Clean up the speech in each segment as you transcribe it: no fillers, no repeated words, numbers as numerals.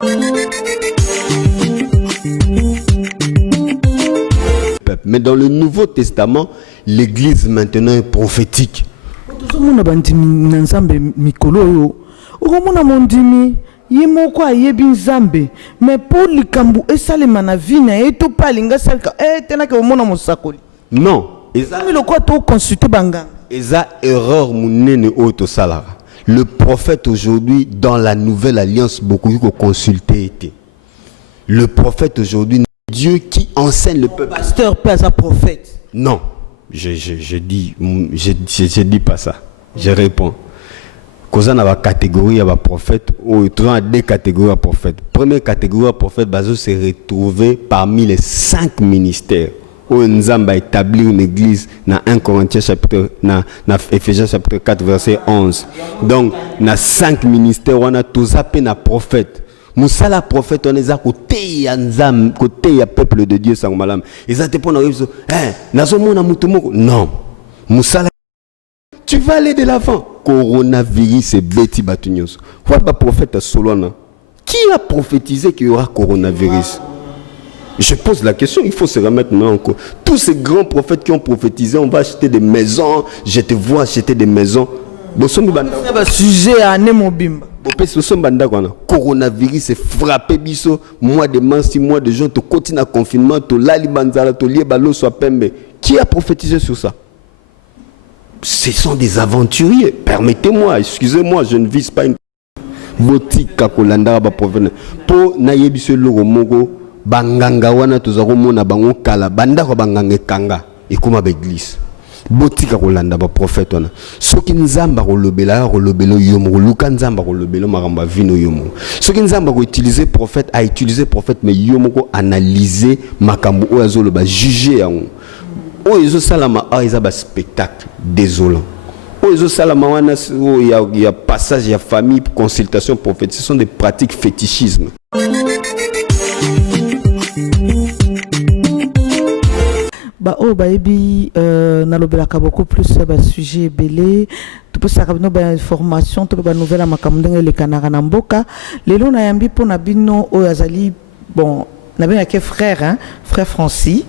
Mais dans le Nouveau Testament, l'Église maintenant est prophétique. Non. Erreur le prophète aujourd'hui dans la nouvelle alliance beaucoup consulté. Le prophète aujourd'hui, Dieu qui enseigne le peuple. Pasteur, pas un prophète. Non, je dis pas ça. Je réponds. Cause on a catégorie de prophètes ou deux catégories de prophètes. Première catégorie de prophètes, Bazo s'est retrouvé parmi les 5 ministères. Où Nzamba établit une église dans 1 Corinthiens chapitre, dans Ephésiens chapitre 4 verset 11. Donc, dans 5 ministères, on a tous appelé un prophète. Moussala prophète, on est à côté Nzam, côté ya peuple de Dieu sans malam. Ils ont pour nous non. Moussala, tu vas aller de l'avant. Coronavirus et Betty Batunios. Quoi ba prophète Solona? Qui a prophétisé qu'il y aura coronavirus? Je pose la question, il faut se remettre maintenant encore. Tous ces grands prophètes qui ont prophétisé, on va acheter des maisons, je te vois acheter des maisons. Sujet à Nemobimba. Coronavirus c'est frappé biso, mois de mars, 6 mois de juin, tu continues à confinement, tu lali banzala, tu lié balo soit pembe. Qui a prophétisé sur ça? Ce sont des aventuriers. Permettez-moi, excusez-moi, je ne vise pas une boutique kakolanda ba provenir. Pour nayebiso loro mogo banganga wana tozako mona bango kala banda ko banganga kanga ekoma ba église botika kolanda ba prophète wana soki nzamba kolobela yomo luka nzamba kolobela maramba vino yomo soki nzamba ko utiliser prophète a utiliser prophète mais yomo ko analyser makambo o azolo ba juger yango o ezo salama a eza ba spectacle désolant o ezo salama wana il y a passage il y a famille consultation prophète, ce sont des pratiques fétichisme. Oh baby nalobelaka beaucoup plus sujet belé tu peux savoir nos information tu peux nouvelle makamdenge le kanara na mboka lelo na yambi pona bino o azali bon na bien que frère hein frère Francis.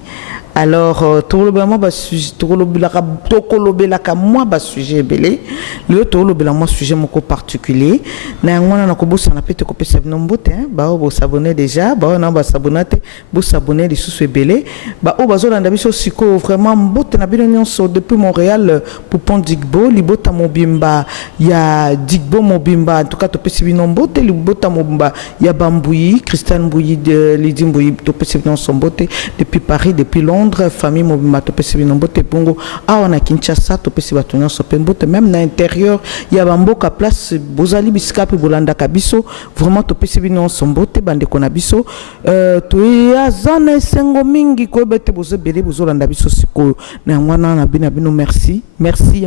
Alors tolobelama sujet tolobelaka moi sujet belé le tolobelama sujet moko particulier na ngwana na kobosa na pete kopesa bino mbote hein ba o s'abonner déjà ba na ba s'abonner bo s'abonner les sous belé ba o bazolanda biso siko vraiment mbote na bino nyonso depuis Montréal pour Pont Digbo libota mobimba ya Digbo mobimba en tout cas topesi bino mbote libota mobimba ya Bambouyi Christian Bouyi de Lydie Bouyi topesi bino mbote depuis Paris depuis Londres famille mobimba topesi bino mbote pongo a on a Kinshasa topesi bato nyonso pe mbote même na intérieur ya bamboka place bozali bisika pe bolanda kabiso vraiment topesi bino mbote bande kona biso to ya zana sengo mingi ko bete bozebele bozolanda biso siko na ngwana na bino merci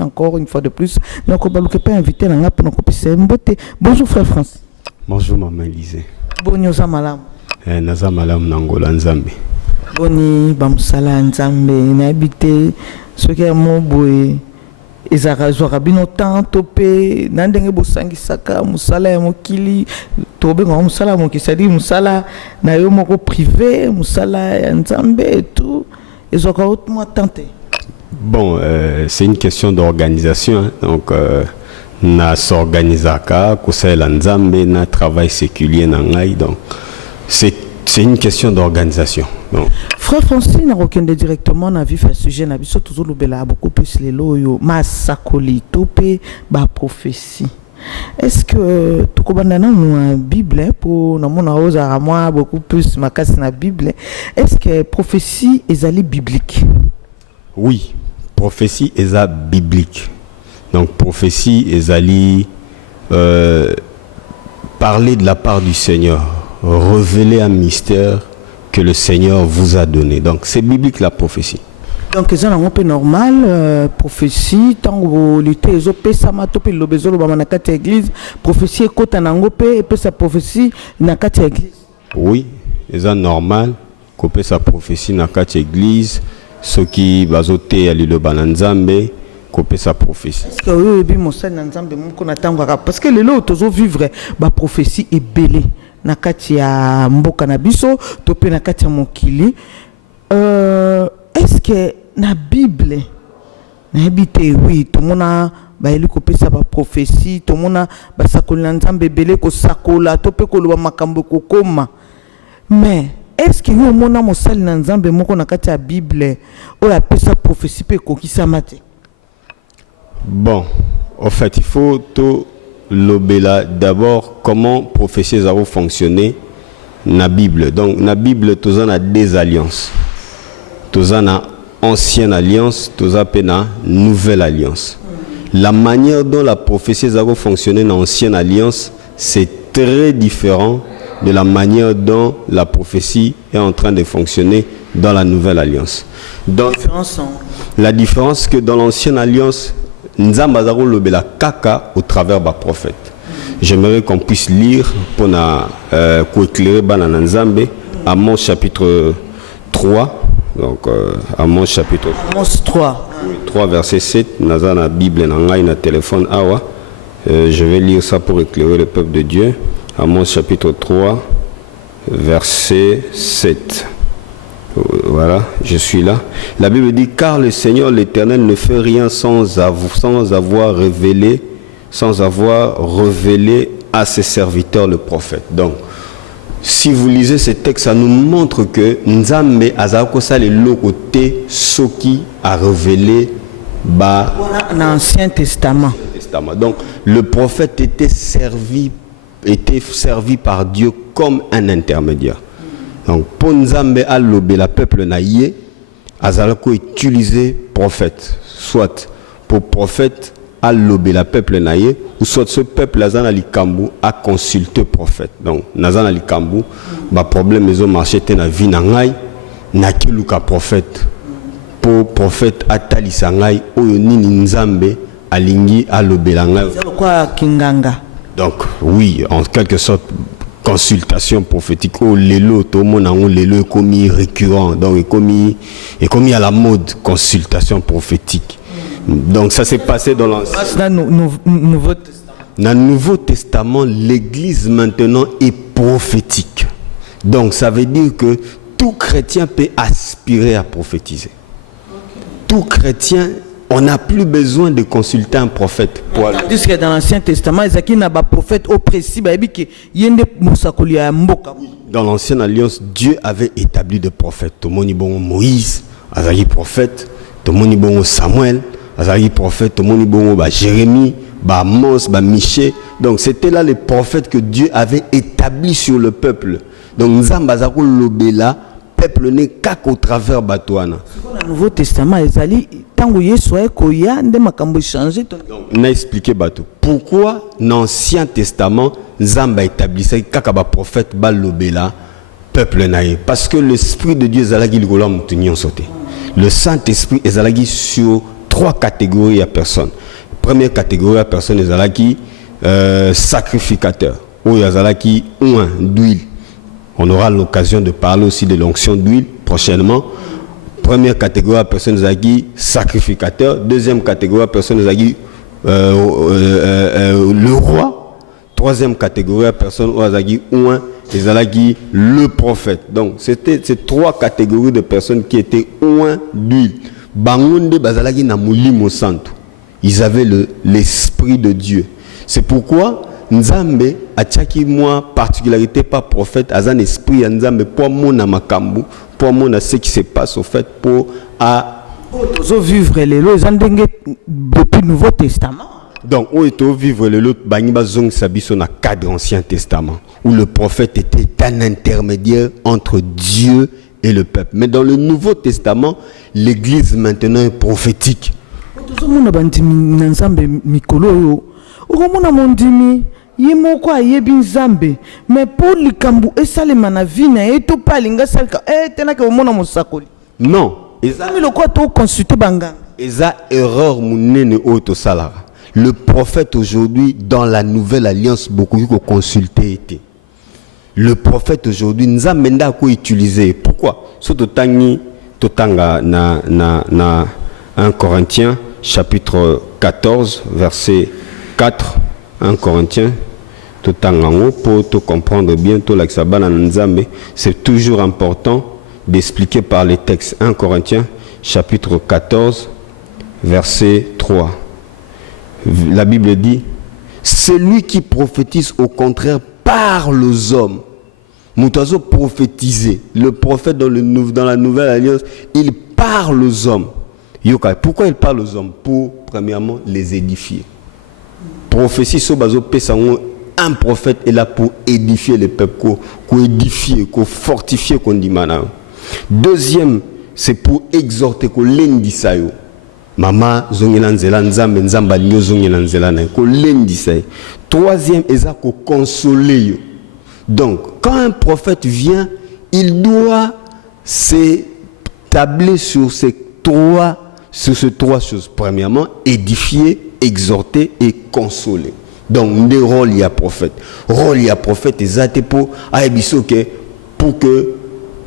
encore une fois de plus donc baluke pas invité na ngapa na kopesa mbote. Bonjour frère France. Bonjour maman Élisée. Bonjour malam. Naza malam nangola nzambe. Boni bamsala nzambe na habité ce qui est mon boy ezaka zwa bino tanto pe na ndenge bosangisaka musala ya mokili tobe ngo musala mokisadi musala na yo moko privé musala ya nzambe et tout ezaka autrement tenté. Bon c'est une question d'organisation hein. Donc na s'organisaka kusela nzambe na travail séculier na ngai donc c'est une question d'organisation. Non. Frère Francis n'a aucun directement na vu faire sujet na biso toujours le bela beaucoup plus les loyo masakoli topé ba prophétie. Est-ce que tu connais la Bible pour na mona oza moi beaucoup plus makasi na Bible? Est-ce que prophétie est ali biblique? Oui, prophétie est à biblique. Donc prophétie est ali parler de la part du Seigneur, révéler un mystère que le Seigneur vous a donné. Donc c'est biblique la prophétie. Donc c'est un peu normal prophétie tant que lutter les opé sama topé le besoin de la carte église prophétie côté n'angopé et puis sa prophétie na carte église. Oui, c'est normal couper sa prophétie na carte église ce qui bazoté à le bananzambe couper sa prophétie. Parce que oui bien mon sang nzambe mon qu'on attend parce que les lots toujours vivre ba prophétie est belé. na kati ya mboka na biso to pe na kati ya mokili. Est-ce que na Bible na habite oui to mona ba eli ko pesa ba prophétie to mona ba sakoli na Nzambe belé ko sakola to pe ko lo makambo ko koma, mais est-ce que yo mona mosali na Nzambe moko na kati ya Bible o la pesa prophétie pe ko kisamate? Bon, en fait, il faut tout l'obéla d'abord comment prophétie va fonctionner dans la Bible. Donc, dans la Bible, tu as des alliances. Tu as ancienne alliance, tu as une nouvelle alliance. La manière dont la prophétie va fonctionner dans l'ancienne alliance, c'est très différent de la manière dont la prophétie est en train de fonctionner dans la nouvelle alliance. Donc, la différence que dans l'ancienne alliance, Nzamba azako lobela kaka au travers des prophètes. J'aimerais qu'on puisse lire pour éclairer bana Nzambe Amos chapitre 3. Donc Amos chapitre 3. 3 verset 7 naza na Bible na ngai na téléphone awa. Je vais lire ça pour éclairer le peuple de Dieu. Amos chapitre 3 verset 7. Voilà, je suis là. La Bible dit, car le Seigneur l'Éternel ne fait rien sans avoir révélé à ses serviteurs le prophète. Donc, si vous lisez ce texte, ça nous montre que Nzambe azakosa le lokote soki a révélé dans l'Ancien Testament. Donc, le prophète était servi par Dieu comme un intermédiaire. Donc, pour Nzambe a lobé la peuple naïe, azalako utiliser prophète, soit pour prophète a lobé la peuple naïe, ou soit ce peuple azana likambu a consulté prophète. Donc, nazana likambu, ba problème ils ont marché te na vie na ngai, na kiluka prophète. Pour prophète atali sangai oyo nini Nzambe alingi a lobé la ngai. Quoi kinganga? Donc, oui, en quelque sorte. Consultation prophétique oh lelo tout le monde a lelo commis récurrent donc est commis à la mode consultation prophétique. Donc ça s'est passé dans le Nouveau Testament. L'église maintenant est prophétique. Donc ça veut dire que tout chrétien peut aspirer à prophétiser. Tout chrétien, on n'a plus besoin de consulter un prophète. Tandis que dans l'Ancien Testament, il y a un prophète au précis, dans l'Ancienne Alliance, Dieu avait établi des prophètes. Tout le monde bon Moïse, Azali prophète. Tout le monde bon Samuel, Azali prophète. Tout le monde bon Jérémie, Amos, Michée. Donc c'était là les prophètes que Dieu avait établis sur le peuple. Donc Nzambazako Lobela, peuple n'est qu'au travers Batouana. Dans le Nouveau Testament, Azali. On a expliqué bateau. Pourquoi dans l'Ancien Testament, Nzamba établissait kakaba prophète balobela peuple naïe? Parce que l'Esprit de Dieu zalagi likola mutunyon sauté. Le Saint-Esprit est zalagi sur 3 catégories à personnes. Première catégorie à personnes est zalagi sacrificateur. Ou yazalaki oin d'huile. On aura l'occasion de parler aussi de l'onction d'huile prochainement. Première catégorie à personnes zagi sacrificateur. Deuxième catégorie à personnes zagi le roi. Troisième catégorie à personnes zagi ouin zagi le prophète. Donc c'était ces 3 catégories de personnes qui étaient ouin d'huile. Bangonde bazalagi na mulimo santo. Ils avaient l'esprit de Dieu. C'est pourquoi Nzambe atiaki moi particularité pas prophète azan esprit Nzambe pour mon makambu pour mon ce qui se passe au fait pour à vivre les lois depuis le Nouveau Testament. Donc on est vivre les lois baniba zong sabiso na cadre Ancien Testament où le prophète était un intermédiaire entre Dieu et le peuple. Mais dans le Nouveau Testament, l'église maintenant est prophétique. Yemoko ayebi Nzambe mais pour likambu esalema na vie na eto palinga salka tenaka omona mosakoli non ezami lokwa to consulter banga eza erreur munene auto salara. Le prophète aujourd'hui dans la nouvelle alliance beaucoup ko consulter été. Le prophète aujourd'hui Nzambe nda ko utiliser. Pourquoi? Soto tangi totanga na 1 Corinthiens chapitre 14 verset 4. 1 Corinthiens pour te comprendre bien tout l'axabana nzambe. C'est toujours important d'expliquer par les textes. 1 Corinthiens chapitre 14 verset 3. La Bible dit, celui qui prophétise au contraire parle aux hommes. Moutazo prophétiser. Le prophète dans la nouvelle alliance, il parle aux hommes. Yoka, pourquoi il parle aux hommes? Pour, premièrement, les édifier. Prophétie sobazo pesango, un prophète est là pour édifier les peuples, pour édifier, pour fortifier, qu'on dit maintenant. Deuxième, c'est pour exhorter, qu'on l'endisayo. Mama zongelanzela nzambe nzamba nyo zongelanzela na ko l'endisayo. Troisième, c'est qu'on consoler. Donc, quand un prophète vient, il doit s'établir sur ces trois choses. Premièrement, édifier, exhorter et consoler. Donc, des rôles il y a prophète. Rôle il y a prophète, c'est pour que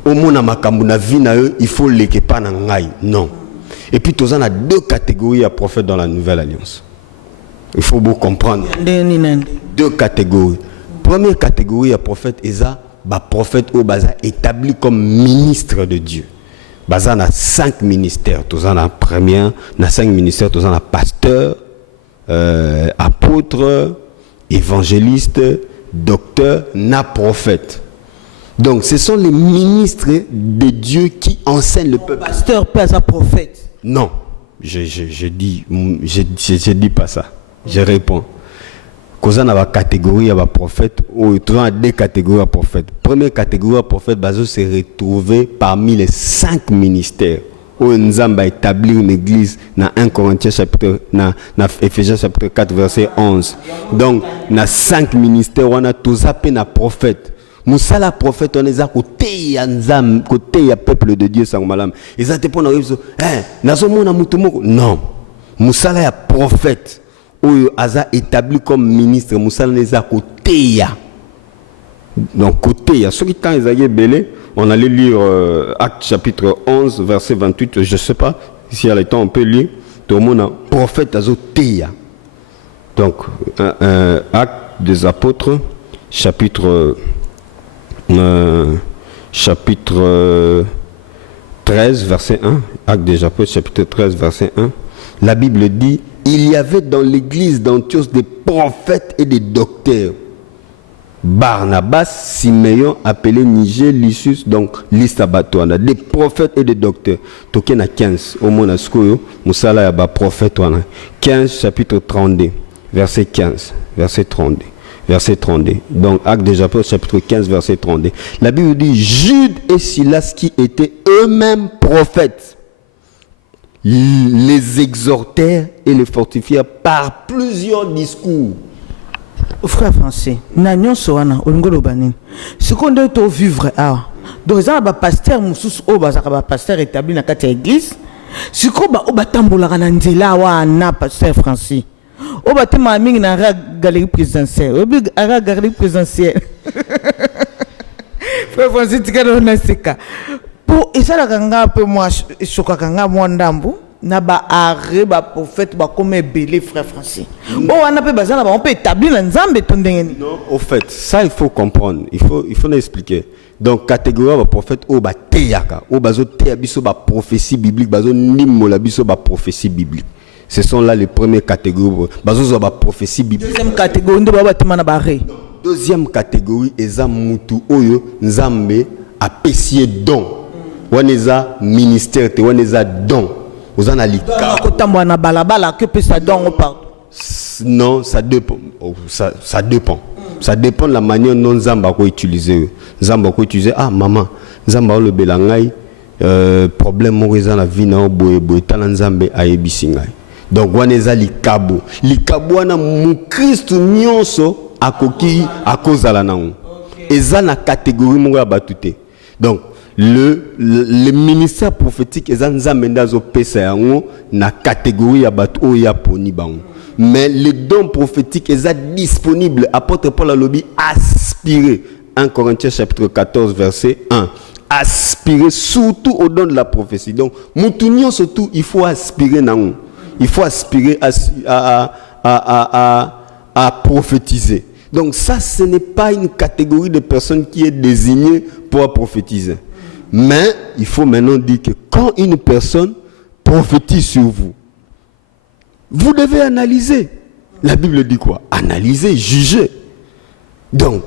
au monde makamuna vie na eux, il faut les pas na ngai. Non. Et puis, tous on a deux catégories à prophète dans la nouvelle alliance. Il faut beaucoup comprendre. Deux catégories. Première catégorie à prophète, prophète au baza établi comme ministre de Dieu. Baza na 5 ministères. Tous en a première, na 5 ministères, tous en a pasteur, apôtre, évangéliste, docteur, na prophète. Donc, ce sont les ministres de Dieu qui enseignent le peuple. Pasteur, pas un prophète. Non, je dis pas ça. Je réponds. Cause on a la catégorie à prophète, ou tout a deux catégories à prophète. Première catégorie à prophète, bazo se retrouver parmi les 5 ministères. Où Nzamba a établi une église dans 1 Corinthiens chapitre, dans Ephésiens chapitre 4 verset 11. Donc, dans 5 ministères, on a tous appelés à prophète. Moussala prophète, on est à côté ya Nzam, côté ya peuple de Dieu sans malam. Et ça te pose non. Moussala ya prophète. Ou Aza établi comme ministre, Moussa Neza côté. Donc côté, ceux qui quand ils avaient belé, on allait lire Acte chapitre 11, verset 28, je ne sais pas si à l'état on peut lire, tout le monde a prophète Azo Teya. Donc, Acte des apôtres, chapitre 13, verset 1, Acte des apôtres, chapitre 13, verset 1, la Bible dit, il y avait dans l'église d'Antioche des prophètes et des docteurs. Barnabas, Siméon, appelé Niger, Lysius, donc Listabatoana, des prophètes et des docteurs. Token à 15, au moins à Skoyo, Moussala Yaba prophète, 15, chapitre 32, verset 15, verset 32. Verset 32. Donc, Acte des apôtres, chapitre 15, verset 32. La Bible dit, Jude et Silas qui étaient eux-mêmes prophètes, les exhortèrent et les fortifièrent par plusieurs discours. Frère français, n'agnon soana, ongolo banin. Ce qu'on doit vivre à, donc ça va pasteur moussous au bazaka pasteur établi dans la église. Ce qu'on va au batambola kananzela wa na pasteur français. Au bâtiment mingi na galerie présidentielle. Au big ara galerie présidentielle. Frère français tikano na seka. Pour ça kanga peu moi choka kanga moi ndambu na ba arrêt ba prophète ba comme belé frère français. Oh on a peu bazana on peut établir l'ensemble tondengeni. Non, au fait, ça il faut comprendre, il faut l'expliquer. Donc catégorie ba prophète au ba teyaka, au bazo teya biso ba prophétie biblique, bazo nimola biso ba prophétie biblique. Ce sont là les premières catégories. Bazo ba prophétie biblique. Deuxième catégorie ndo ba batima na barré. Deuxième catégorie eza mutu oyo nzambe a pessier don. Waneza ministère te waneza don. Vous en allez na balabala que peut ça don non, ça dépend. Ça dépend. Ça dépend de la manière dont Nzamba ko utiliser. Nzamba ko utiliser maman, Nzamba le belangai problème mo reza la vie na boye tala Nzambe ayebisi ngai. Donc waneza likabo. Likabo na mu Christ nyonso akoki akozala nango. Eza na catégorie mo ya batute. Donc le ministère prophétique est na catégorie ya batu ya poni bango. Mais les dons prophétiques sont disponibles. Apôtre Paul a lobby aspirer. 1 Corinthiens chapitre 14 verset 1. Aspirer surtout au don de la prophétie. Donc, moutounion surtout, il faut aspirer nango. Il faut aspirer à prophétiser. Donc ça, ce n'est pas une catégorie de personnes qui est désignée pour prophétiser. Mais il faut maintenant dire que quand une personne prophétise sur vous, vous devez analyser. La Bible dit quoi? Analyser, juger. Donc,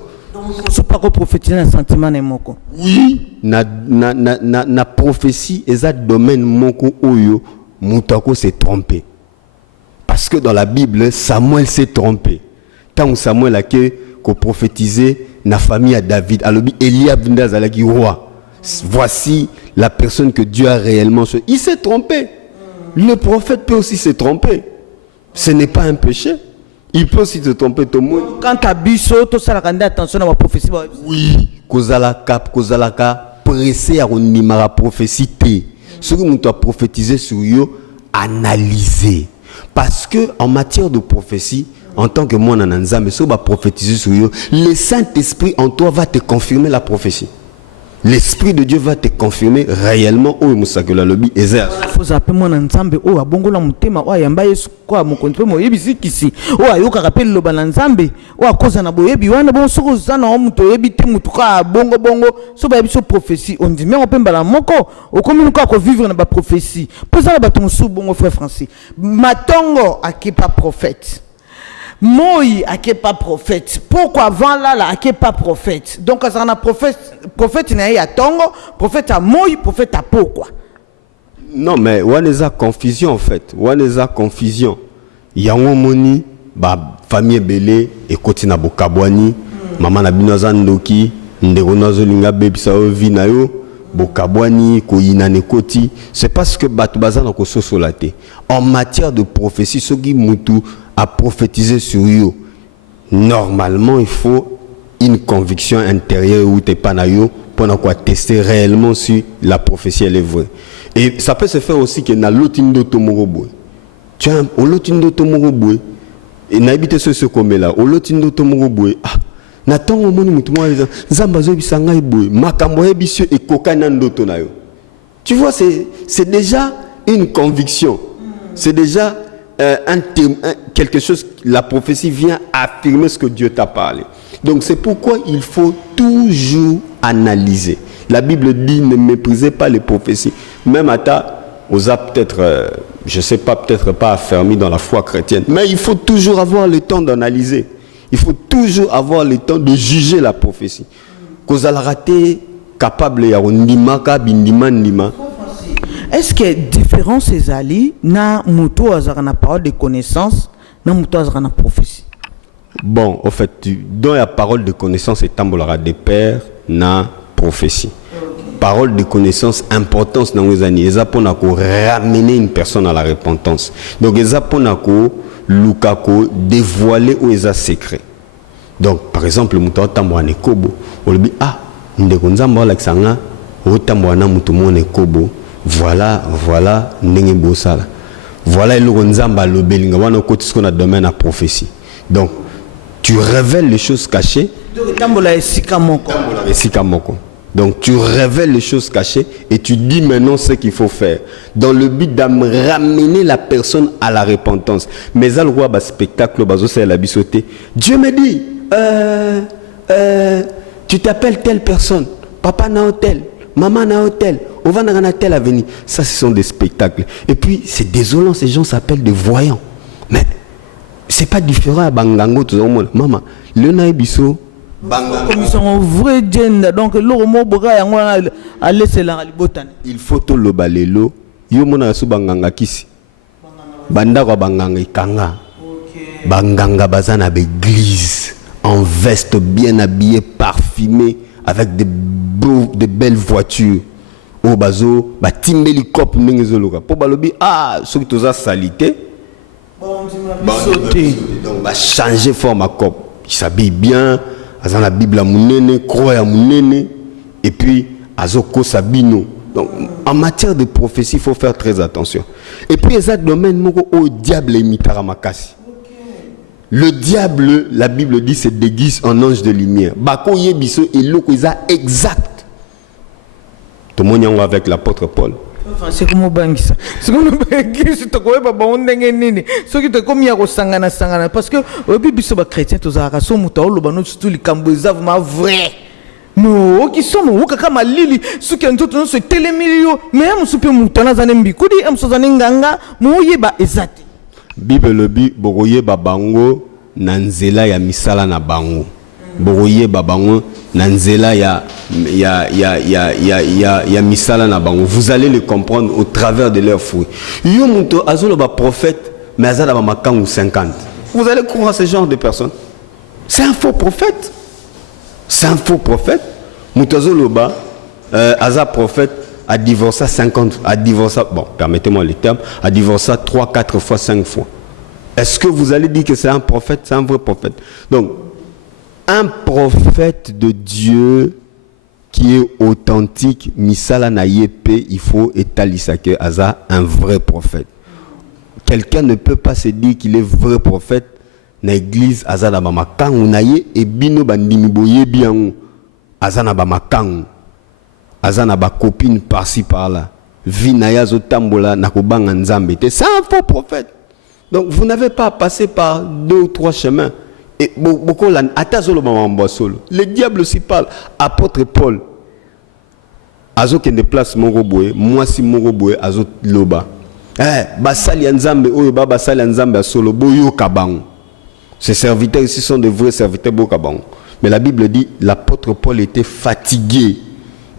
ce pas prophétiser un sentiment de moko. Oui, na prophétie et ça domaine moko oyo mutako s'est trompé. Parce que dans la Bible, Samuel s'est trompé. Tant Samuel a que prophétisé la famille à David, alors Eliab Ndazalaki roi. Voici la personne que Dieu a réellement choisi. Il s'est trompé. Le prophète peut aussi se tromper. Ce n'est pas un péché. Il peut aussi se tromper tout le monde. Quand tu as biso, tu as attention à la prophétie. Oui, kozalaka pressé à la prophétie. Ce que nous avons prophétisé sur eux, analyser. Parce que en matière de prophétie, en tant que moi, mais si on va prophétiser sur eux, le Saint-Esprit en toi va te confirmer la prophétie. L'Esprit de Dieu va te confirmer réellement où Moussakela Lobby exerce. Il faut appeler mon ensemble. Oh, abongola mutema. Oh, yamba yesu kwa mukontre mo yebi kisi. Oh, ayoka rappel lo balanzambe. Oh, akoza na boyebi wana bon soko zana o muto yebi te mutuka bongo so ba yebi so prophétie. On dit mais on peut mbala moko. O komi ko vivre na ba prophétie. Poza na ba tonsu bongo frère Francis. Matongo akepa prophète. Moïse n'est pas prophète. Pourquoi avant là n'est pas prophète? Donc quand on a prophète il y a Tongo, prophète à Moïse, prophète à pourquoi? Non mais on a une confusion en fait. On a une confusion. Il y a un moni, ba famille belé et côté na bokabwani, maman na binoza ndoki, ndeko nazo linga bebi sa ovi na yo, bokabwani ko yinane koti. C'est parce que batu bazana ko sosolate. En matière de prophétie, ce qui mutu à prophétiser sur eux. Normalement, il faut une conviction intérieure ou t'es pas naïo pour quoi tester réellement si la prophétie elle est vraie. Et ça peut se faire aussi que na lotindo tomoroboy. Tu as au lotindo tomoroboy et na habité ce comme là au lotindo tomoroboy ah na tango moni mutu moi nzamba zo bisanga iboy makambo ebisio e kokana ndoto na yo. Tu vois c'est déjà une conviction. C'est déjà quelque chose, la prophétie vient affirmer ce que Dieu t'a parlé. Donc c'est pourquoi il faut toujours analyser. La Bible dit ne méprisez pas les prophéties. Même à ta, aux a peut-être, je sais pas, peut-être pas affermi dans la foi chrétienne. Mais il faut toujours avoir le temps d'analyser. Il faut toujours avoir le temps de juger la prophétie. Cause à la raté, capable ya ndimaka bindima ndima. Est-ce que différence ces alliés na muto azara na parole de connaissance na muto azara na prophétie? Bon, en fait, dans la parole de connaissance et tambolara des pères na prophétie. Parole de connaissance, importance dans les années. Ils apprennent à ramener une personne à la repentance. Donc ils apprennent à lukako dévoiler où ils ont secret. Donc par exemple, le muto tamboana kobo, on lui dit ah, ndeko nzamba la kisanga, o tamboana muto mone kobo. Voilà ndenge bosala. Voilà le nzamba lobelinga wana ko ce qu'on a domaine à prophétie. Donc tu révèles les choses cachées. Donc tu révèles les choses cachées et tu dis maintenant ce qu'il faut faire dans le but de ramener la personne à la repentance. Mais à le roi ba spectacle bazo c'est la bisoté. Dieu me dit tu t'appelles telle personne, papa na hôtel, maman na hôtel, on va dans tel avenir. Ça ce sont des spectacles. Et puis c'est désolant, ces gens s'appellent des voyants. Mais c'est pas différent à Bangango tout le monde. Maman, le naïbiso comme ils sont vrais gender donc l'homo boga yango a laissé la libotan. Il faut tout le balelo. Yo mona su banganga kisi. Banda kwa banganga ikanga. Banganga bazana l'église en veste bien habillée, parfumée avec de belles voitures. Au bazo ba timbeli cop ningezoloka. Po balobi ah ceux qui toza salité. Donc va changer forme à cop. Il s'habille bien. Azan la Bible à mounene, croit à mounene, et puis azoko sabino. Donc en matière de prophétie, il faut faire très attention. Et puis les autres domaines, au diable imitara makasi. Le diable, la Bible dit, se déguise en ange de lumière. Bako yebiso et l'oko isa exact. Tout le monde avec l'apôtre Paul. c'est comme bangisa c'est comme bangisa to ko ba ndenge nini soki to komi ya ko sangana parce que obi biso ba chrétien to zaka so muta oloba no tout likambo ezava ma vrai no qui sont mo kaka malili soki nzoto no so telemilio mais am supe muta na zanembi kudi am so zanenganga mo yeba ezati Bible le bi bokoye babango na nzela ya misala na bango bokoye babango na nzela ya misala na bango. Vous allez le comprendre au travers de leurs fruits. Yo muto azolo ba prophète mais azala ba makangu 50. Vous allez croire à ce genre de personnes. C'est un faux prophète. C'est un faux prophète. Muto azolo ba aza prophète a divorcé 50, a divorcé, bon, permettez-moi le terme, a divorcé 3, 4 fois, 5 fois. Est-ce que vous allez dire que c'est un prophète? C'est un vrai prophète. Donc, un prophète de Dieu qui est authentique, misala na yepe, il faut étaler que aza un vrai prophète. Quelqu'un ne peut pas se dire qu'il est vrai prophète na église aza na bamakangu na ye et bino bandimi boye bien aza na bamakangu. Azana ba copine par-ci par-là. Vinaya zotambola nakobanga nzambe. C'est un faux prophète. Donc vous n'avez pas à passer par 2 ou 3 chemins. Et beaucoup là, le diable aussi parle. Apôtre Paul. Azo qui ne place Moroboé, moi si Moroboé, azo loba. Basali nzambe oyo ba basali nzambe solo boyo kabang. Ces serviteurs ici sont de vrais serviteurs boyo kabang. Mais la Bible dit l'apôtre Paul était fatigué.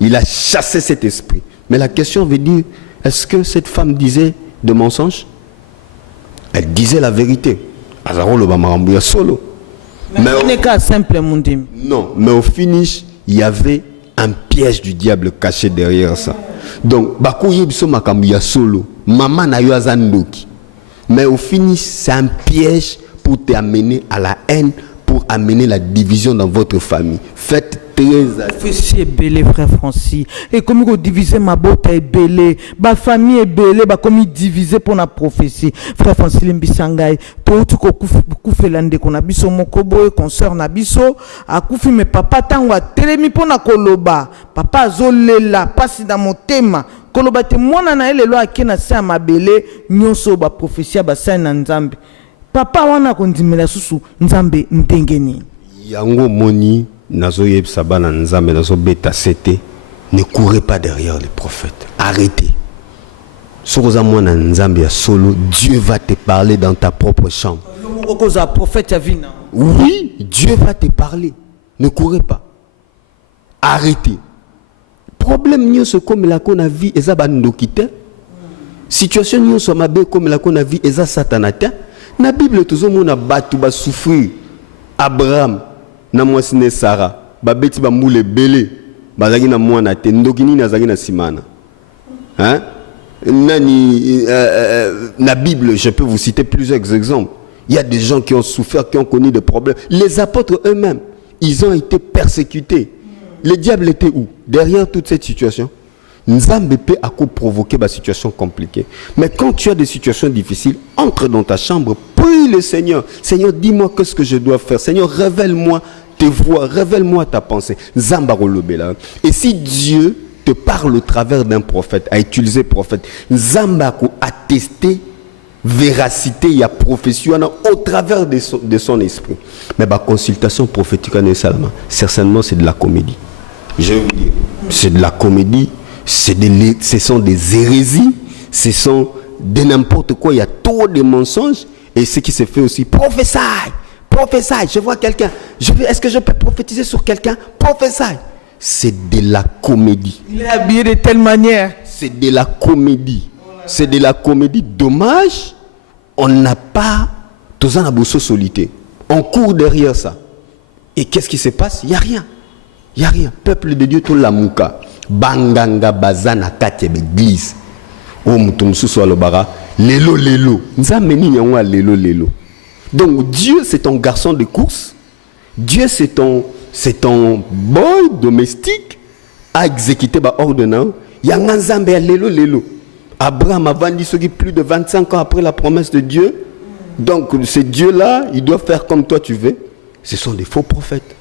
Il a chassé cet esprit. Mais la question veut dire, est-ce que cette femme disait de mensonges? Elle disait la vérité. Solo. Non, mais au finish, il y avait un piège du diable caché derrière ça. Donc, solo. Maman na yo azandoki. Mais au finish, c'est un piège pour t'amener à la haine, pour amener la division dans votre famille. Faites prophétie est belé, frère Francis. Et comme vous divisez ma botte est belé, ma famille est belé, bah comme il divisé pour la prophétie. Frère Francis Limbisangai, tout ce qu'on fait l'année qu'on a biso mon kobo et concert na biso, a koufi mais papa tangwa télémi pour na koloba, papa zolela, passe dans mon thème. Koloba te mwana na ele lo akena sa ma belé, nyonso ba prophétie ba sa na nzambe. Papa wana kondimela susu nzambe ndengeni. Yango moni nazoyeb sabana nzambe nazo beta sete, ne courez pas derrière les prophètes. Arrêtez. Sokoza mwana nzambe ya solo, Dieu va te parler dans ta propre chambre. Oui, Dieu va te parler. Ne courez pas. Arrêtez. Problème nyonso comme la qu'on a vie eza bandokite. Situation nyonso mabe comme la qu'on a vie eza satanata. Na Bible tozo mona batu ba souffrir. Abraham na mwasine Sarah babeti ba mbule belé bazaki na mwana te ndoki nini azaki na simana. Hein? Nani na Bible, je peux vous citer plusieurs exemples. Il y a des gens qui ont souffert, qui ont connu des problèmes. Les apôtres eux-mêmes, ils ont été persécutés. Le diable était où? Derrière toute cette situation. Nzambe peut provoquer des situations compliquées. Mais quand tu as des situations difficiles, entre dans ta chambre, prie le Seigneur. Seigneur, dis-moi qu'est-ce que je dois faire. Seigneur, révèle-moi tes voies, révèle-moi ta pensée. Zambarolobela. Et si Dieu te parle au travers d'un prophète, a utilisé prophète, Zambako a testé véracité, il y a prophétie au travers de son esprit. Mais la consultation prophétique, certainement, c'est de la comédie. Je vais vous dire, c'est de la comédie, ce sont des hérésies, ce sont de n'importe quoi, il y a trop de mensonges, et ce qui se fait aussi, prophétie, je vois quelqu'un, est-ce que je peux prophétiser sur quelqu'un? Prophétie. C'est de la comédie. Il est habillé de telle manière. C'est de la comédie. C'est de la comédie. Dommage, on n'a pas tous un abousso solité. On court derrière ça. Et qu'est-ce qui se passe? Il n'y a rien. Il n'y a rien. Peuple de Dieu, tout la mouka. Banganga bazana kate l'église. Oh, moutoumsou soit le bara. Lelo, lelo. Nzameni yangwa lelo, lelo. Donc, Dieu, c'est ton garçon de course. Dieu, c'est ton boy domestique à exécuter par ordonnance. Yanga nzambe lelo, lelo. Abraham a vendu ce qui plus de 25 ans après la promesse de Dieu. Donc, ce Dieu-là, il doit faire comme toi tu veux. Ce sont des faux prophètes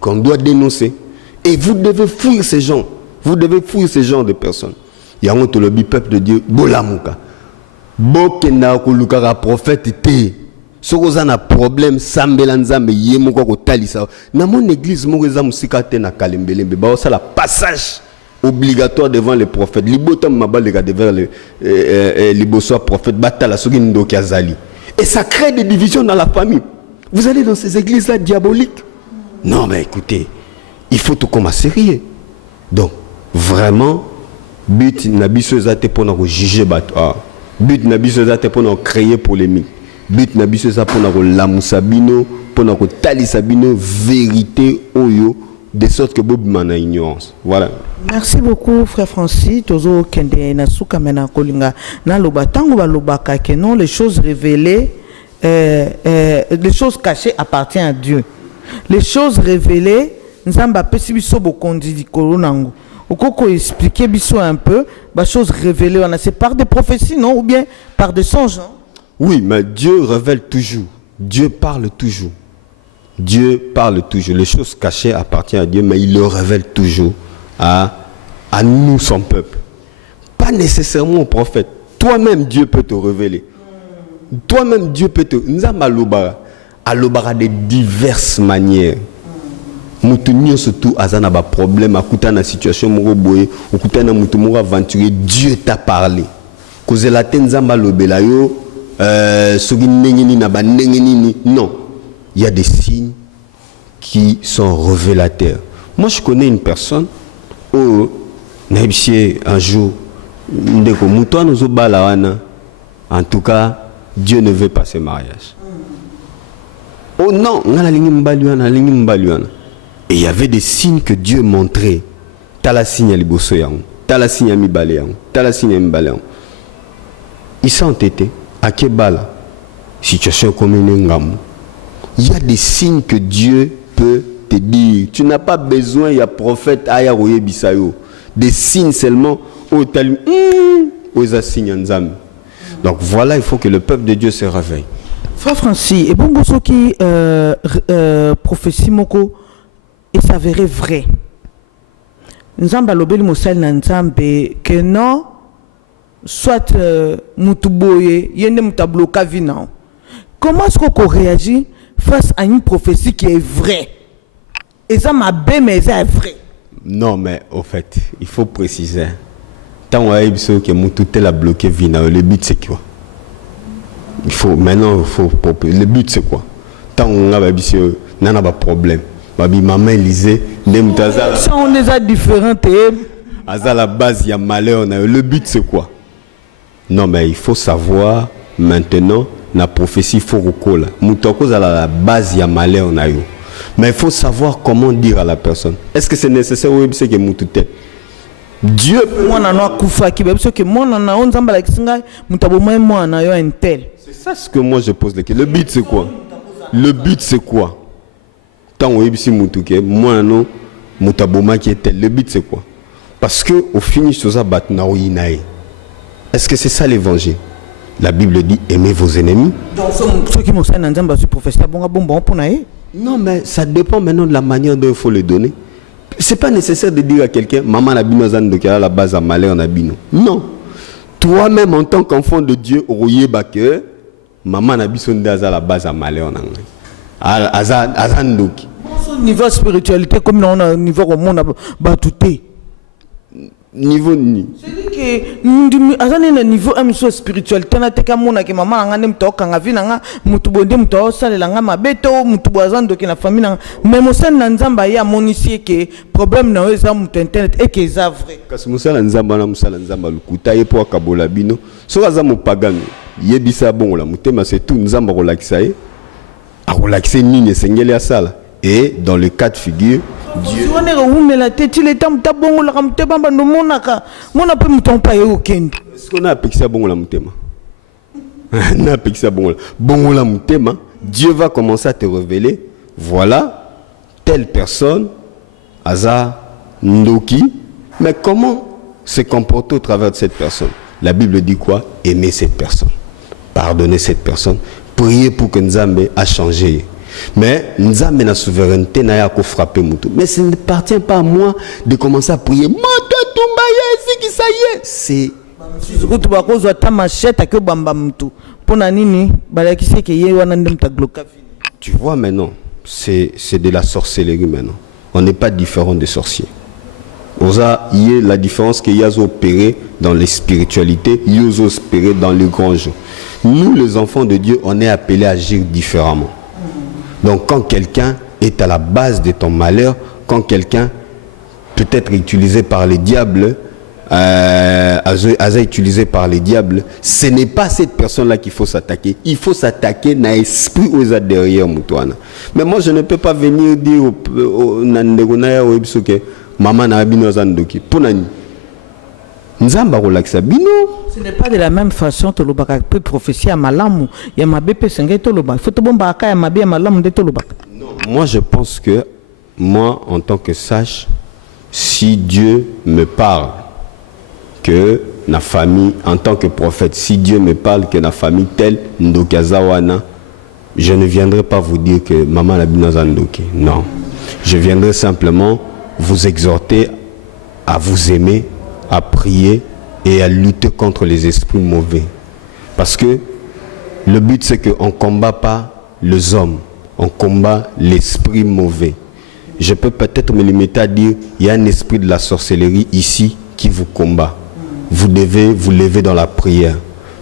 qu'on doit dénoncer. Et vous devez fuir ces gens. Vous devez fuir ces genres de personnes. yango to lobi peuple de Dieu bolamuka bokenda kolukaka prophète te soko za na problème sambela nzambe ye moko ko talisa na mon église moko za musika te na kalembelembe ba ça la passage obligatoire devant les prophètes libota mabaleka devant les liboso prophète batala soki ndoki azali et ça crée des divisions dans la famille. Vous allez dans ces églises là diaboliques. Non mais écoutez, il faut tout comme sérieux. Donc vraiment but na biso ezate pona ko juger bato but na biso ezate pona créer polémique but na biso ezate pona ko lamusa bino pona ko talisa bino vérité oyo de sorte que bob mana ignorance. Voilà. Merci beaucoup frère Francis tozo kende na suka mena kolinga na loba tango ba lobaka que non les choses révélées les choses cachées appartiennent à Dieu. Les choses révélées nzamba pesi biso bokondi dikolo nango. Okoko expliquer biso un peu les choses révélées on a c'est par des prophéties non ou bien par des songes non? Oui, mais Dieu révèle toujours. Dieu parle toujours. Dieu parle toujours. Les choses cachées appartiennent à Dieu, mais il le révèle toujours à nous, son peuple. Pas nécessairement au prophète. Toi-même, Dieu peut te révéler. Toi-même, Dieu peut te... Nous avons alobara de diverses manières. Nous tenions surtout à un problème, à côté de la situation, à côté de la aventuré. Dieu t'a parlé. Cause la tenzamba lobelayo, non. Il y a des signes qui sont révélateurs. Moi, je connais une personne où, un jour, en tout cas, Dieu ne veut pas ce mariage. Oh non, et il y avait des signes que Dieu montrait. Tala signe liboso yang, tala signe mi baléang, tala signe mi baléang. Ils sont entêtés. À Kebala, situation comme une ngam. Il y a des signes que Dieu peut te dire. Tu n'as pas besoin, il y a prophète Aya Roye Bisayo. Des signes seulement au talu. Donc voilà, il faut que le peuple de Dieu se réveille. Frère Francis, et bon bosso qui prophétie moko et s'avérait vrai. Nzamba lobeli mosal na nzambe que non soit mutuboye yende mutabloka vina. Comment est-ce qu'on réagit face à une prophétie qui est vraie? Et ça m'a bien mais ça est vrai. Non mais au fait, il faut préciser. Tant on a eu ce que mututel a bloqué vina, le but c'est quoi? Il faut maintenant le but c'est quoi? Tant on a eu ce n'a pas problème. Babi maman lisait ça on est à différentes à la base il y a malheur. Le but c'est quoi? Non mais il faut savoir maintenant la prophétie faut recoller. Mutoko à la base il y a malheur on a eu. Mais il faut savoir comment dire à la personne. Est-ce que c'est nécessaire ou c'est que mutute? Dieu moi na kufa ki parce que moi na on zamba la kisinga mutabo moi na yo un tel. C'est ça ce que moi je pose la question. Le but c'est quoi? Le but c'est quoi? Tant on est mutuke moi non mutaboma qui est tel. Le but c'est quoi? Parce que au finish tout ça bat na inae. Est-ce que c'est ça l'évangile? La Bible dit aimez vos ennemis. Donc ceux qui m'ont dit nzamba su professeur bon pour nae. Non mais ça dépend maintenant de la manière dont il faut le donner. C'est pas nécessaire de dire à quelqu'un maman na bino zan de la base à malheur na bino. Non. Toi-même en tant qu'enfant de Dieu oyeba que maman na biso ndaza la base à malheur na ngai. Azandoki. Niveau spiritualité comme on a niveau au monde batouté. Niveau ni. C'est que azana niveau amiso spiritualité na teka mona ke mama ngane mtoka ngavi nga mutubonde mto salela nga mabeto mutubazando ke na famille nga mais mosana na nzamba ya monisie ke problème na eza mutu internet et que ça vrai. Kasi mosala nzamba na mosala nzamba lukuta ye po akabola bino. So aza mopagano yebisa bon la mutema c'est tout nzamba ko lakisa ye. A relaxer nini sengeli asala. Et dans le cas de figure, Dieu. Est-ce qu'on a appris ça bon la mutema? On a appris ça bon la mutema. Dieu va commencer à te révéler. Voilà, telle personne, Aza Ndoki. Mais comment se comporter au travers de cette personne? La Bible dit quoi? Aimer cette personne. Pardonner cette personne. Prier pour que Nzambe a changé. Mais Nzambe na souveraineté n'a pas frappé Moutou. Mais ça ne appartient pas à moi de commencer à prier. Moto Tumba ça y est. C'est surtout bakozwa ta machette ke bamba mtu pona nini balakisi ke ye wana ndem ta gloka. Tu vois maintenant, c'est de la sorcellerie maintenant. On n'est pas différent des sorciers. Il y a la différence qu'il y a opéré dans les spiritualités, il y a opéré dans le grand jour. Nous, les enfants de Dieu, on est appelés à agir différemment. Donc quand quelqu'un est à la base de ton malheur, quand quelqu'un peut être utilisé par les diables, utilisé par les diables, ce n'est pas cette personne-là qu'il faut s'attaquer. Il faut s'attaquer à l'esprit aux derrière Moutouana. Mais moi, je ne peux pas venir dire au maman na bino zandoki. Ponani. Nzamba relaxa bino. Ce n'est pas de la même façon que le baka peut prophétie à malamu. Ya mabepe sengé to le baka. Faut to bomba ka ya mabe ya malamu de to le baka. Non, moi je pense que moi en tant que sage, si Dieu me parle que la famille, en tant que prophète, si Dieu me parle que la famille telle, Ndokazawana, je ne viendrai pas vous dire que maman la binazandoki. Non. Je viendrai simplement vous exhorter à vous aimer, à prier et à lutter contre les esprits mauvais. Parce que le but c'est qu'on ne combat pas les hommes, on combat l'esprit mauvais. Je peux peut-être me limiter à dire il y a un esprit de la sorcellerie ici qui vous combat. Vous devez vous lever dans la prière.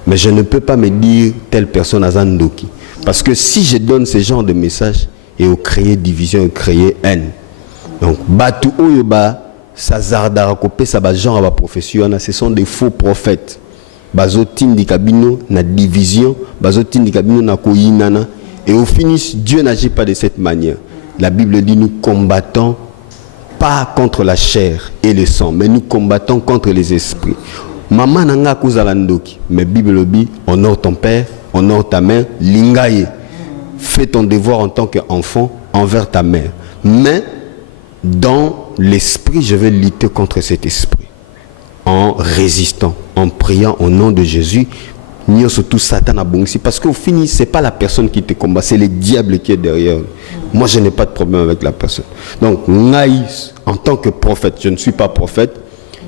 Mais je ne peux pas me dire telle personne à Zandoki. Parce que si je donne ce genre de message, et au créer division, et créer haine. Donc, Batu Oyoba, Sazardara Kopé, Sabajan, à profession, ce sont des faux prophètes. Bazotin di Kabino, na division, Bazotin di Kabino, na Koyinana. Et au finish, Dieu n'agit pas de cette manière. La Bible dit nous combattons pas contre la chair et le sang, mais nous combattons contre les esprits. Maman nanga kuzalandoki, mais Bible dit honore ton père, honore ta mère, lingaye. Fais ton devoir en tant qu'enfant envers ta mère. Mais dans l'esprit, je vais lutter contre cet esprit en résistant, en priant au nom de Jésus. Surtout Satan a bon ici, parce qu'au fini, c'est pas la personne qui te combat, c'est le diable qui est derrière. Moi, je n'ai pas de problème avec la personne. Donc, Naïs, en tant que prophète, je ne suis pas prophète,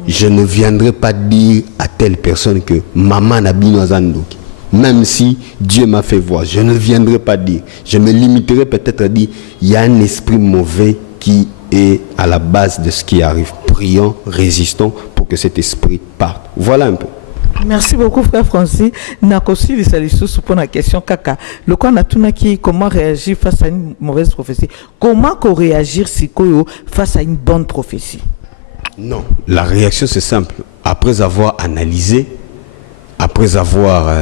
je ne viendrai pas dire à telle personne que maman n'a bien zandoki. Même si Dieu m'a fait voir, je ne viendrai pas dire. Je me limiterai peut-être à dire il y a un esprit mauvais qui est à la base de ce qui arrive. Prions, résistons pour que cet esprit parte. Voilà un peu. Merci beaucoup, frère Francis. Nakosi Lissalisous pour la question Kaka. Le quoi n'a tout qui comment réagir face à une mauvaise prophétie? Comment réagir si face à une bonne prophétie? Non, la réaction c'est simple. Après avoir analysé, après avoir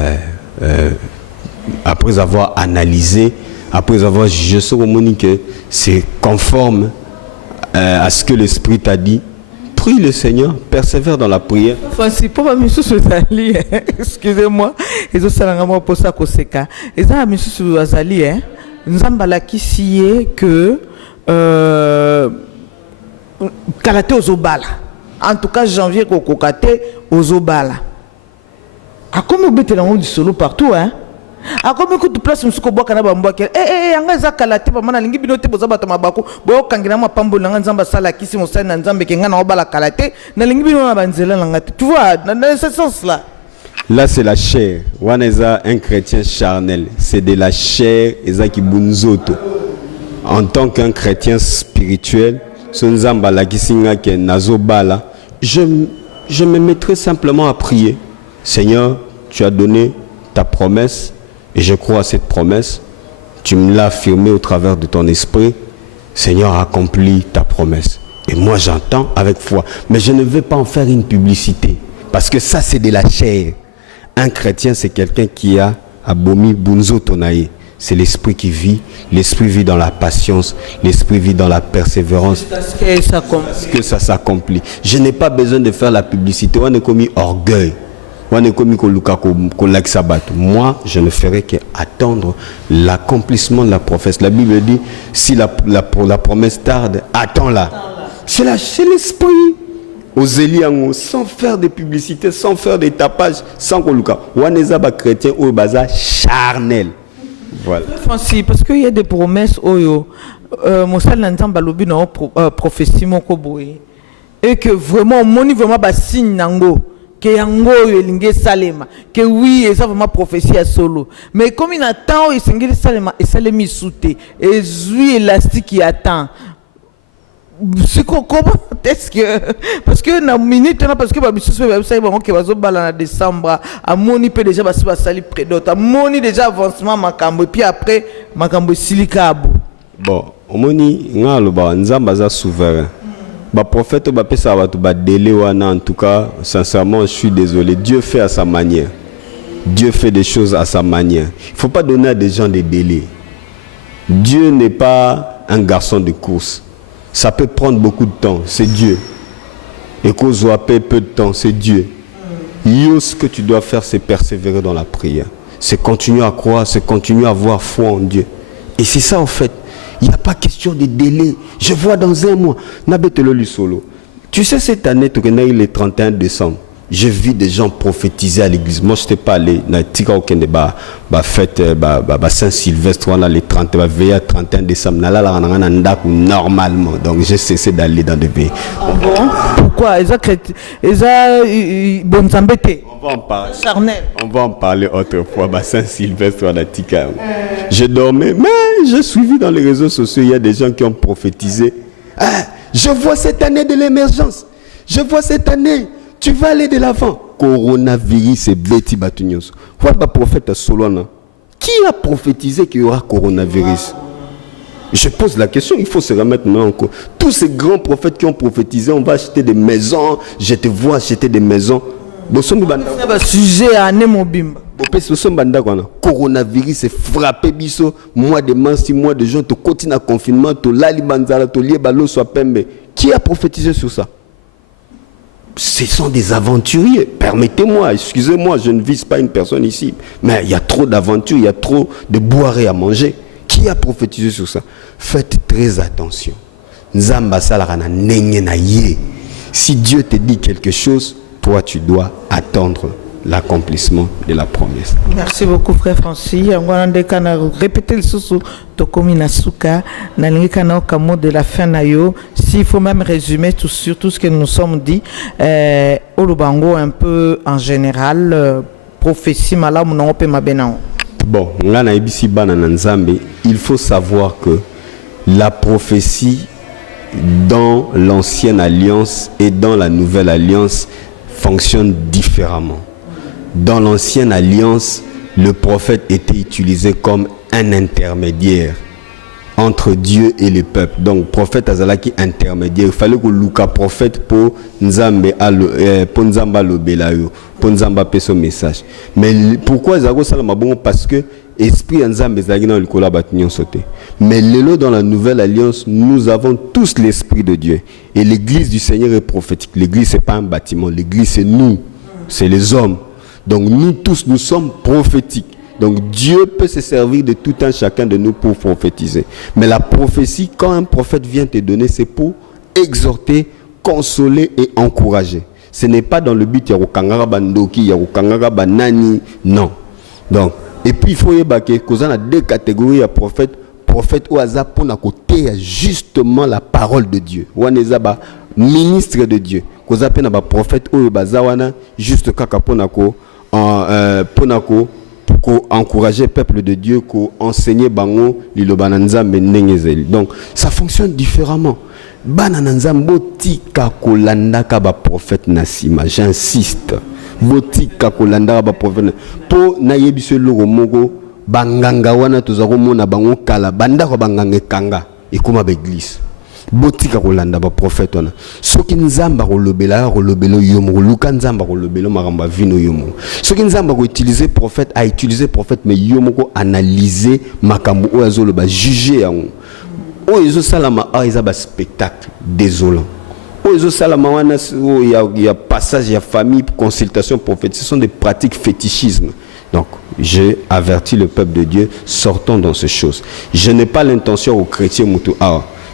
jugé ce moment que c'est conforme à ce que l'esprit t'a dit, prie le Seigneur, persévère dans la prière. Francis, pour Azali, excusez-moi, et ça n'a pas pour ça Koseka. Et ça, Monsieur Azali, nous avons balaki que Kalaté aux Obala. En tout cas, janvier Kokokate aux Obala. A comme vous mettez du solo partout, hein? A comme vous place Moussouko Bokana Bambouakel. Anga Kalaté, Pamana Lingi Binote Bozabata Mabako, Bokangina Pambo Lanzamba Sala Kissi Moussa Nzambe Kengana Obala Kalaté, Nalingi Bino Banzela Langate. Tu vois, dans ce sens-là. Là, c'est la chair. Waneza, un chrétien charnel. C'est de la chair, Ezaki Bunzoto. En tant qu'un chrétien spirituel, je me mettrai simplement à prier. Seigneur, tu as donné ta promesse et je crois à cette promesse. Tu me l'as affirmé au travers de ton esprit. Seigneur, accomplis ta promesse. Et moi, j'entends avec foi. Mais je ne veux pas en faire une publicité. Parce que ça, c'est de la chair. Un chrétien, c'est quelqu'un qui a abomi bunzo tonaye. C'est l'esprit qui vit. L'esprit vit dans la patience. L'esprit vit dans la persévérance. Parce que ça s'accomplit. Je n'ai pas besoin de faire la publicité. On est commis orgueil. On est commis moi, je ne ferai qu'attendre l'accomplissement de la promesse. La Bible dit, si la promesse tarde, attends-la. C'est l'esprit. Aux Eliango, sans faire de publicité, sans faire de tapage, sans koluka. Wanezaba chrétien au bazar charnel. Voilà. Francis, parce qu'il y a des promesses, Moussa Nanzamba Lobi n'a prophétie mon koboé. et que vraiment moni vraiment ba signe nango que yango elinge salema que oui et ça vraiment prophétie à solo mais comme il attend il singeli salema et salemi souté et zui élastique qui attend c'est comment est-ce que parce que na minute na parce que ba biso ba ça ba que bazo bala na décembre a moni peut déjà ba sali près d'autres a moni déjà avancement makambo et puis après makambo silikabu bon omoni ngalo ba nzamba za souverain ba prophète ba pesa ba to ba délai wana en tout cas sincèrement je suis désolé Dieu fait à sa manière Dieu fait des choses à sa manière il faut pas donner à des gens des délais Dieu n'est pas un garçon de course. Ça peut prendre beaucoup de temps, c'est Dieu. Et qu'on soit peu de temps, c'est Dieu. Ce que tu dois faire, c'est persévérer dans la prière. C'est continuer à croire, c'est continuer à avoir foi en Dieu. Et c'est ça en fait. Il n'y a pas question de délai. Je vois dans un mois. Nabetelo solo. Tu sais, cette année, tu connais le 31 décembre. Je vis des gens prophétiser à l'église. Moi, je n'étais pas allé dans la fête Saint-Sylvestre, le 30, veille à 31 décembre. Normalement. Donc, j'ai cessé d'aller dans des veillées. Ah bon? Pourquoi? On va en parler autrefois. Saint-Sylvestre, je dormais, mais j'ai suivi dans les réseaux sociaux. Il y a des gens qui ont prophétisé. Ah, je vois cette année de l'émergence. Je vois cette année. Tu vas aller de l'avant. Coronavirus et Betty Batunios. Quoi le prophète Solana? Qui a prophétisé qu'il y aura coronavirus? Je pose la question, il faut se remettre maintenant en cause. Tous ces grands prophètes qui ont prophétisé, on va acheter des maisons, je te vois acheter des maisons. Sujet à Nemobim. Coronavirus est frappé biso, mois de mars, 6 mois de juin, tu continues à confinement, tu lali banzala, tu lié balo soit pembe. Qui a prophétisé sur ça? Ce sont des aventuriers. Permettez-moi, excusez-moi, je ne vise pas une personne ici, mais il y a trop d'aventures, il y a trop de boire et à manger. Qui a prophétisé sur ça? Faites très attention. Si Dieu te dit quelque chose, toi tu dois attendre l'accomplissement de la promesse. Merci beaucoup frère Francis. Répétez le sous Tokomi Nasuka Nalingikana Kamo de la fin nayo. S'il faut même résumer sur tout ce que nous sommes dit, Olubango un peu en général, prophétie malamu na ope mabenao. Bon, il faut savoir que la prophétie dans l'ancienne alliance et dans la nouvelle alliance fonctionne différemment. Dans l'ancienne alliance, le prophète était utilisé comme un intermédiaire entre Dieu et le peuple. Donc, prophète Azalaki intermédiaire. Il fallait que Luka prophète pour Nzambe Lobelayo, pour Nzamba peso message. Mais pourquoi Zago Salamabon? Parce que Esprit Nzambe Zagi dans le collaboration sauté. Mais dans la nouvelle alliance, nous avons tous l'Esprit de Dieu. Et l'église du Seigneur est prophétique. L'église, ce n'est pas un bâtiment. L'église, c'est nous. C'est les hommes. Donc nous tous, nous sommes prophétiques. Donc Dieu peut se servir de tout un chacun de nous pour prophétiser. Mais la prophétie, quand un prophète vient te donner, c'est pour exhorter, consoler et encourager. Ce n'est pas dans le but de Yarukangara Bandoki, Yarukangara Banani, non. Donc, et puis il faut y avoir deux catégories de prophètes. Prophète ou hasard pour côté justement la parole de Dieu. Ou ministre de Dieu. Qu'on appelle un prophète ou bazawana juste kaka pour encourager le peuple de Dieu, pour enseigner bango lilobananza menengezeli. Donc ça fonctionne différemment. Banananza botika kolanda ka ba prophète nasima, j'insiste. Botika kolanda ka ba prophète po na yebiso loko moko banganga wana tozako mona bango kala banda ko banganga kanga ekoma ba église. Botika kolanda ba prophète wana soki nzamba kolobela yomo luka nzamba kolobela maramba vino yomo soki nzamba ko utiliser prophète a utiliser prophète mais yomo ko analyser makambo o azolo ba juger yango o ezo salama a eza ba spectacle désolant o ezo salama wana il y a passage il y a famille consultation prophète, ce sont des pratiques fétichisme. Donc, j'ai averti le peuple de Dieu, sortons dans ces choses. Je n'ai pas l'intention aux chrétiens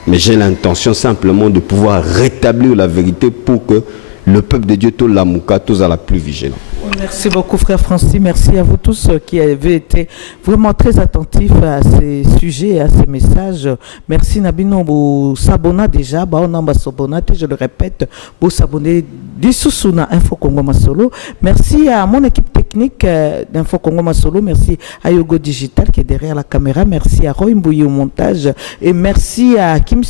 mais j'ai l'intention simplement de pouvoir rétablir la vérité pour que le peuple de Dieu, tout la mouka, tous à la plus vigilante. Merci beaucoup, frère Francis. Merci à vous tous qui avez été vraiment très attentifs à ces sujets, à ces messages. Merci Nabino, vous s'abonnez déjà. On a s'abonner, je le répète, vous s'abonner dessous na Info Congo Masolo. Merci à mon équipe technique d'Info Congo Masolo. Merci à Yogo Digital qui est derrière la caméra. Merci à Roy Mbouyi au montage. Et merci à Kim